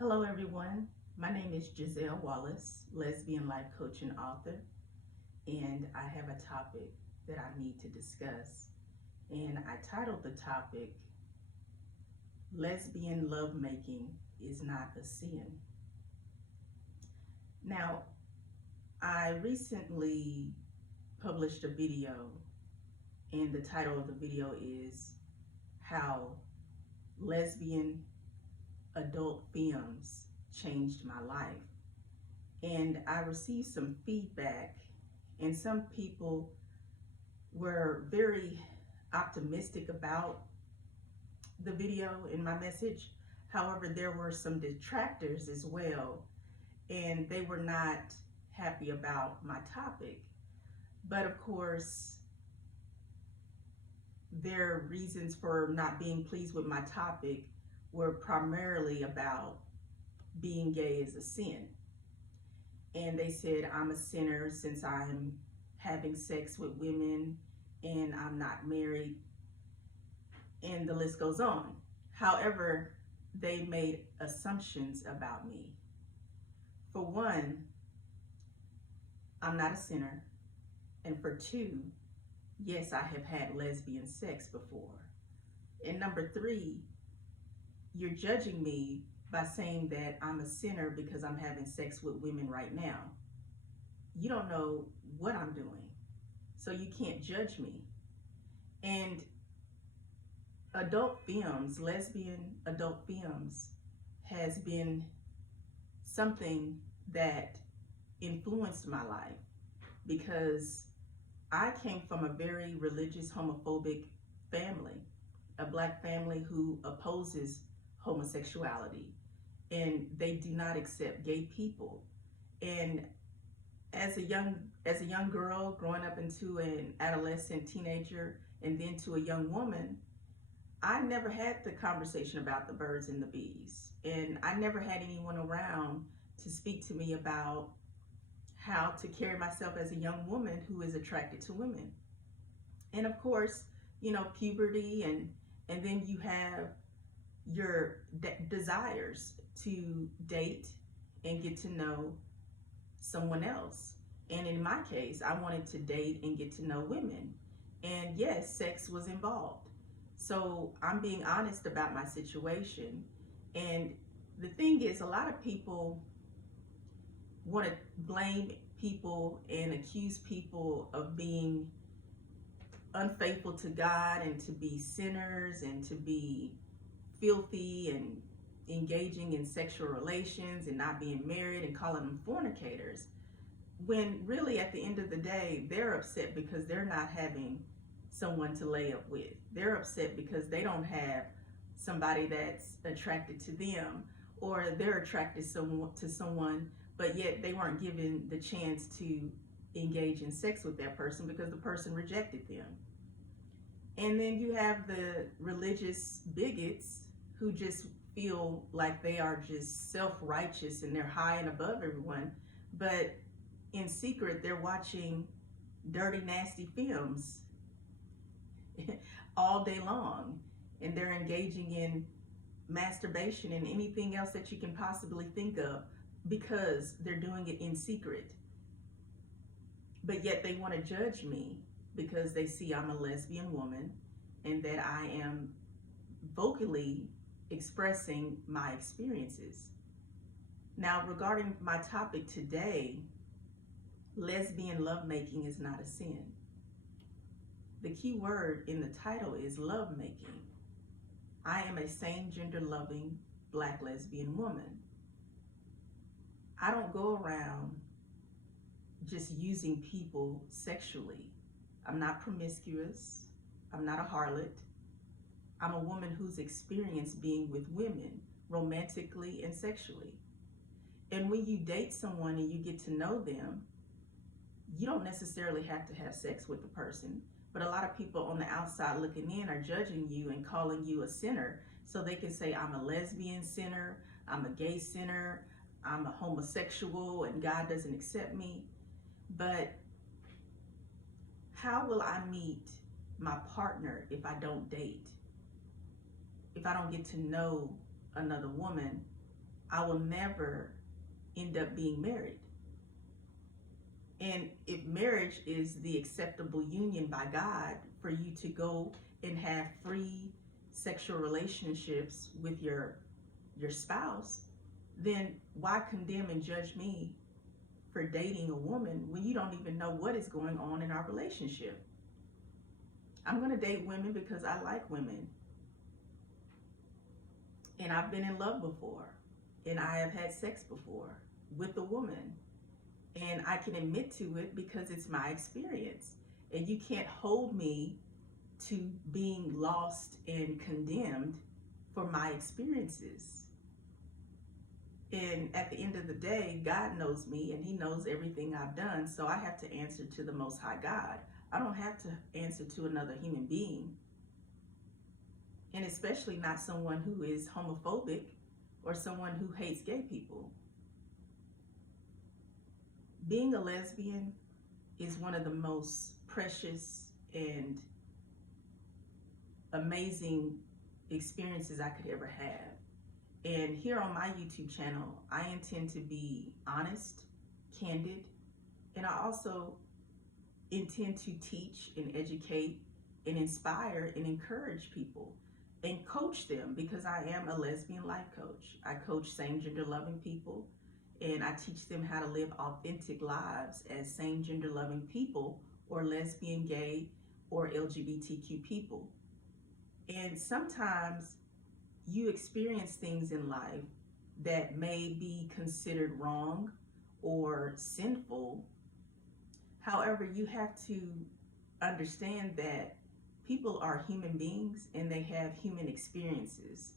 Hello, everyone. My name is Giselle Wallace, lesbian life coach and author, and I have a topic that I need to discuss. And I titled the topic, Lesbian Lovemaking is Not a Sin. Now, I recently published a video, and the title of the video is How Lesbian Adult Films Changed My Life. And I received some feedback, and some people were very optimistic about the video and my message. However, there were some detractors as well, and they were not happy about my topic. But of course, their reasons for not being pleased with my topic were primarily about being gay is a sin. And they said I'm a sinner since I'm having sex with women and I'm not married, and the list goes on. However, they made assumptions about me. For one, I'm not a sinner. And for two, yes, I have had lesbian sex before. And number three, you're judging me by saying that I'm a sinner because I'm having sex with women right now. You don't know what I'm doing, so you can't judge me. And adult films, lesbian adult films, has been something that influenced my life because I came from a very religious, homophobic family, a black family who opposes homosexuality, and they do not accept gay people. And as a young girl growing up into an adolescent teenager and then to a young woman, I never had the conversation about the birds and the bees, and I never had anyone around to speak to me about how to carry myself as a young woman who is attracted to women. And of course, puberty, and then you have your desires to date and get to know someone else. And in my case, I wanted to date and get to know women. And yes, sex was involved. So I'm being honest about my situation. And the thing is, a lot of people want to blame people and accuse people of being unfaithful to God and to be sinners and to be filthy and engaging in sexual relations and not being married and calling them fornicators, when really at the end of the day they're upset because they're not having someone to lay up with. They're upset because they don't have somebody that's attracted to them, or they're attracted to someone but yet they weren't given the chance to engage in sex with that person because the person rejected them. And then you have the religious bigots who just feel like they are just self-righteous and they're high and above everyone, but in secret they're watching dirty, nasty films all day long, and they're engaging in masturbation and anything else that you can possibly think of because they're doing it in secret. But yet they want to judge me because they see I'm a lesbian woman and that I am vocally expressing my experiences. Now, regarding my topic today, lesbian lovemaking is not a sin. The key word in the title is lovemaking. I am a same gender loving black lesbian woman. I don't go around just using people sexually. I'm not promiscuous. I'm not a harlot. I'm a woman who's experienced being with women romantically and sexually. And when you date someone and you get to know them, you don't necessarily have to have sex with the person, but a lot of people on the outside looking in are judging you and calling you a sinner so they can say I'm a lesbian sinner, I'm a gay sinner, I'm a homosexual and God doesn't accept me. But how will I meet my partner if I don't date? If I don't get to know another woman I will never end up being married. And if marriage is the acceptable union by God for you to go and have free sexual relationships with your spouse, then why condemn and judge me for dating a woman when you don't even know what is going on in our relationship? I'm going to date women because I like women. And I've been in love before. And I have had sex before with a woman. And I can admit to it because it's my experience. And you can't hold me to being lost and condemned for my experiences. And at the end of the day, God knows me and He knows everything I've done. So I have to answer to the Most High God. I don't have to answer to another human being. And especially not someone who is homophobic or someone who hates gay people. Being a lesbian is one of the most precious and amazing experiences I could ever have. And here on my YouTube channel, I intend to be honest, candid, and I also intend to teach and educate and inspire and encourage people and coach them, because I am a lesbian life coach. I coach same-gender loving people, and I teach them how to live authentic lives as same-gender loving people, or lesbian, gay, or LGBTQ people. And sometimes you experience things in life that may be considered wrong or sinful. However, you have to understand that people are human beings and they have human experiences.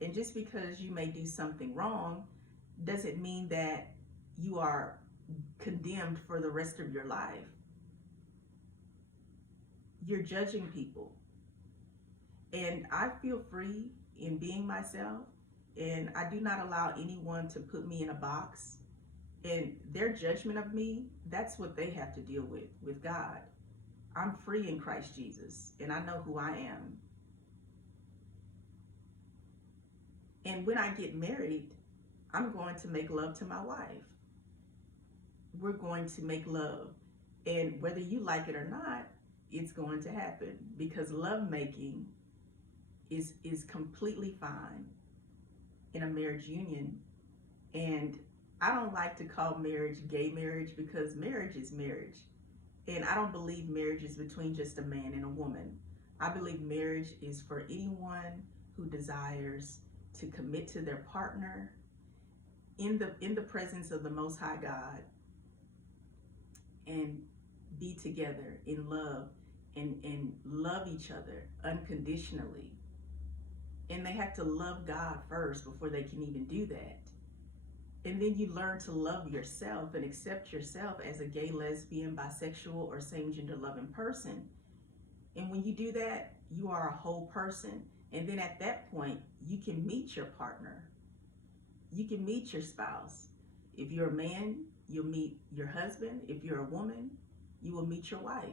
And just because you may do something wrong doesn't mean that you are condemned for the rest of your life. You're judging people. And I feel free in being myself, and I do not allow anyone to put me in a box. And their judgment of me, that's what they have to deal with God. I'm free in Christ Jesus, and I know who I am. And when I get married, I'm going to make love to my wife. We're going to make love. And whether you like it or not, it's going to happen, because lovemaking is completely fine in a marriage union. And I don't like to call marriage gay marriage, because marriage is marriage. And I don't believe marriage is between just a man and a woman. I believe marriage is for anyone who desires to commit to their partner in the presence of the Most High God, and be together in love and love each other unconditionally. And they have to love God first before they can even do that. And then you learn to love yourself and accept yourself as a gay, lesbian, bisexual, or same-gender loving person. And when you do that, you are a whole person. And then at that point, you can meet your partner. You can meet your spouse. If you're a man, you'll meet your husband. If you're a woman, you will meet your wife.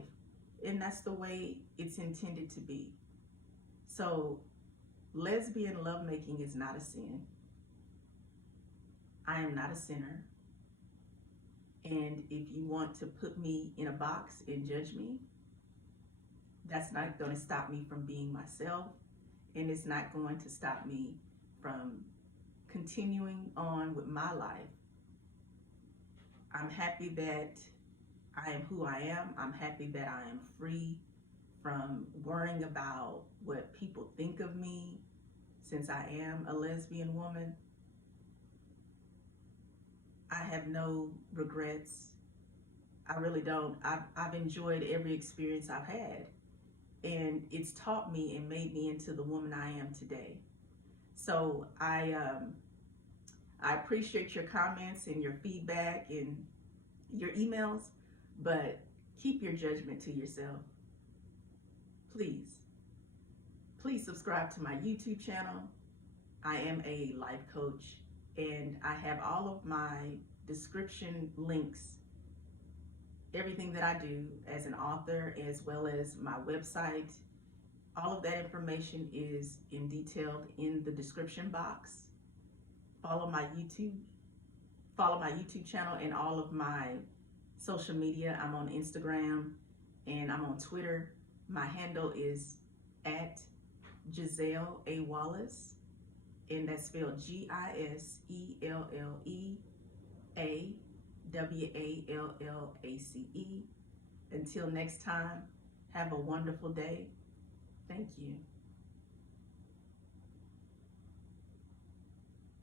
And that's the way it's intended to be. So, lesbian lovemaking is not a sin. I am not a sinner. And if you want to put me in a box and judge me, that's not going to stop me from being myself. And it's not going to stop me from continuing on with my life. I'm happy that I am who I am. I'm happy that I am free from worrying about what people think of me, since I am a lesbian woman. I have no regrets. I really don't. I've enjoyed every experience I've had, and it's taught me and made me into the woman I am today. So I appreciate your comments and your feedback and your emails, but keep your judgment to yourself. Please. Please subscribe to my YouTube channel. I am a life coach, and I have all of my description links, everything that I do as an author, as well as my website. All of that information is detailed in the description box. follow my YouTube channel and all of my social media. I'm on Instagram and I'm on Twitter. My handle is at GiselleAWallace, and that's spelled GiselleAWallace. Until next time, have a wonderful day. Thank you.